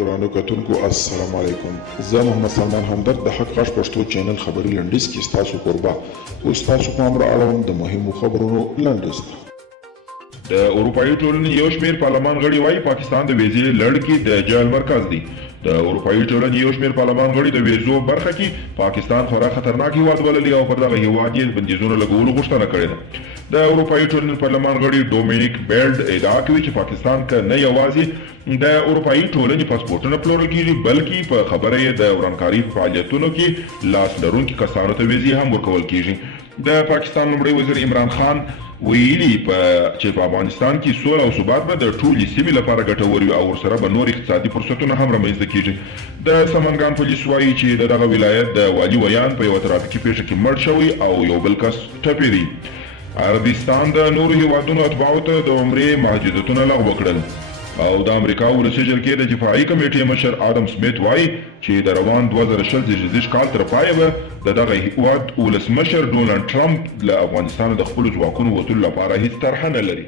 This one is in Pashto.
ګرانو کتونکو السلام علیکم. زه محمد سلمان همدرد د حق غږ پښتو چینل خبري لنډیز کې ستاسو قربا اوس تاسو پام را اړوم د مهمو خبرونو لنډیز ته. د اروپایي ټولنې یو شمېر پارلمان غړي وایي پاکستان د ویزې لړ کې د جال مرکز دی. د اروپایي ټولنې یو شمېر پارلمان غړي د ویزو برخه کې پاکستان خورا خطرناک هیواد بللی او پر دغه هیواد یې بندیزونه لګولو غوښتنه کړې ده. د اروپایي ټولنې پارلمان غړي ډومینیک بیلډ ادعا کوي چې پاکستان که نه یوازې د اروپایي ټولنې پاسپورټونه پلورل کیږي بلکې په خبره یې د ورانکاري په فعالیتونو کې لاس لرونکي کسانو ته ویزې هم ورکول کیږي. د پاکستان لومړی وزیر عمران خان ویلي چې په افغانستان کې سوله او ثبات به د ټولې سیمې لپاره ګټور وي او ورسره به نور اقتصادي فرصتونه هم رامنځته کیږي. د سمنګان پولیس وایي چې د دغه ولایت د والي ویان په یوه ترافیکي پیښه کې مړ شوی او یو بل کس ټپي دی. عربستان د نورو هیوادونو اتباعو ته د عمرې محدودیتونه لغوه کړل او د امریکا ولسي جرګې د دفاعي کمیټې مشر آدم سمیت وایي چې د روان 2020 زیږدیز کال تر پایه به د دغه هیواد ولسمشر ډونالډ ټرمپ له افغانستانه د خپلو ځواکونو وتلو لپاره هیڅ طرحه نه لري.